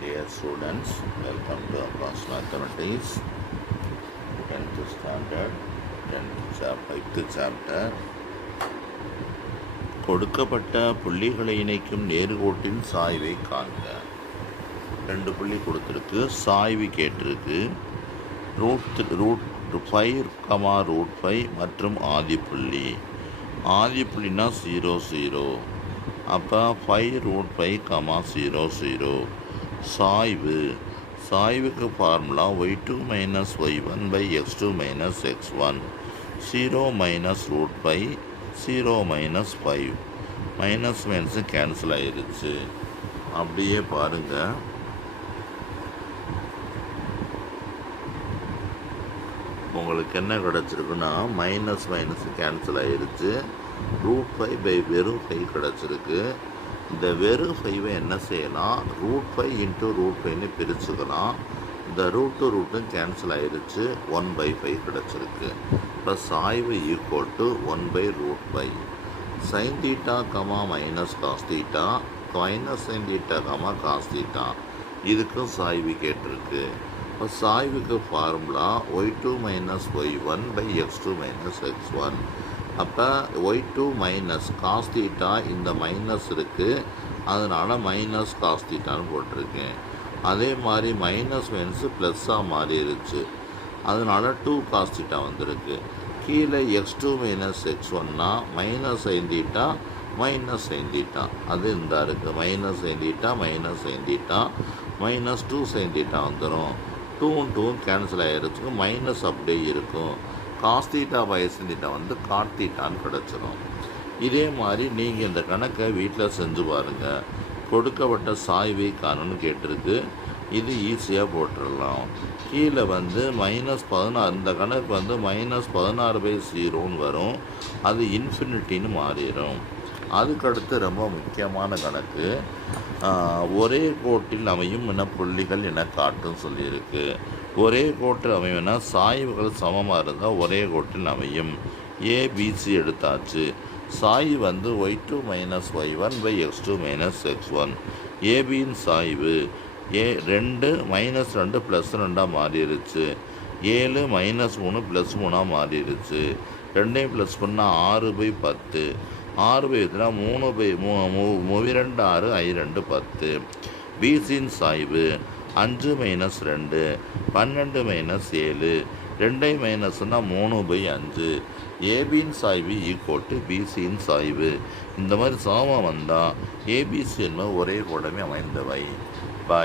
Dear students, welcome to Advanced Mathematics, 10th standard, 5th chapter. கொடுக்கப்பட்ட புள்ளிகளை இணைக்கும் நேர்கோட்டின் சாய்வை காண்க. 2 புள்ளி கொடுத்துருக்கு, சாய்வு கேட்டிருக்கு. ரூட் 5, மற்றும் ஆதிப்புள்ளி. ஆதிப்புள்ளினா 0 0. அப்போ 5√5, 0 0. சாய்வுக்கு formula y2 minus y1 by x2 minus x1. 0 minus √5, 0 minus 5. Minus minus cancel ஆயிடுச்சு. அப்படியே பாருங்கள், உங்களுக்கு என்ன கிடச்சிருக்குன்னா மைனஸ் கேன்சல் ஆயிடுச்சு. √5 பை வெறும் 5 கிடச்சிருக்கு. இந்த வெறும் 5 என்ன செய்யலாம், √5 இன்ட்டு √5ன்னு பிரிச்சுக்கலாம். இந்த ரூட்டும் கேன்சல் ஆயிடுச்சு. 1/5 கிடச்சிருக்கு. இப்போ சாய்வு equal to 1/√5. sin θ, minus cos θ, minus sin θ, cos θ. இதுக்கும் சாய்வு கேட்டிருக்கு. இப்போ சாய்வுக்கு formula y2 minus y1 by x2 minus x1. அப்போ y2 மைனஸ் காஸ் θ, இந்த மைனஸ் இருக்குது, அதனால் மைனஸ் காஸ் θன்னு போட்டிருக்கேன். அதே மாதிரி மைனஸ் ப்ளஸ்ஸாக மாறிடுச்சு, அதனால் 2 காஸ் θ வந்திருக்கு. கீழே x2 மைனஸ் x1னா மைனஸ் sin θ, மைனஸ் sin θ. அது இந்த இருக்குது, minus sin θ, minus sin θ, minus 2 sin θ வந்துடும். 2 கேன்சல் ஆகிடுச்சு, மைனஸ் அப்படியே இருக்கும். காஸ் θ பை sin θ வந்து காட் θன்னு கிடச்சிரும். இதே மாதிரி நீங்கள் இந்த கணக்கை வீட்டில் செஞ்சு பாருங்கள். கொடுக்கப்பட்ட சாய்வை காணுன்னு கேட்டிருக்கு. இது ஈஸியாக போட்டுடலாம். கீழே வந்து -16, இந்த கணக்கு வந்து -16/0ன்னு வரும். அது இன்ஃபினிட்டின்னு மாறிடும். அதுக்கடுத்து ரொம்ப முக்கியமான கணக்கு, ஒரே கோட்டில் அமையும் என புள்ளிகள் என காட்டும் சொல்லியிருக்கு. ஒரே கோட்டில் அமையும்னா சாய்வுகள் சமமாக இருந்தால் ஒரே கோட்டில் அமையும். ஏபிசி எடுத்தாச்சு. சாய்வு வந்து y2 minus y1 by x2 minus x1. ஏபியின் சாய்வு 2 -2 +2 மாறிடுச்சு. 7 -3 +3 மாறிடுச்சு. 2 ப்ளஸ் பண்ணால் 6/10. 6/10 3/2 6, I2 10. பிசியின் சாய்வு 5 - 2, 12 - 7. 2 மைனஸ்னா 3/5. ஏபியின் சாய்வு ஈக்குவல் டு பிசியின் சாய்வு. இந்த மாதிரி சமமாக வந்தால் ஏபிசி என்பது ஒரே கூடமே அமைந்தவை.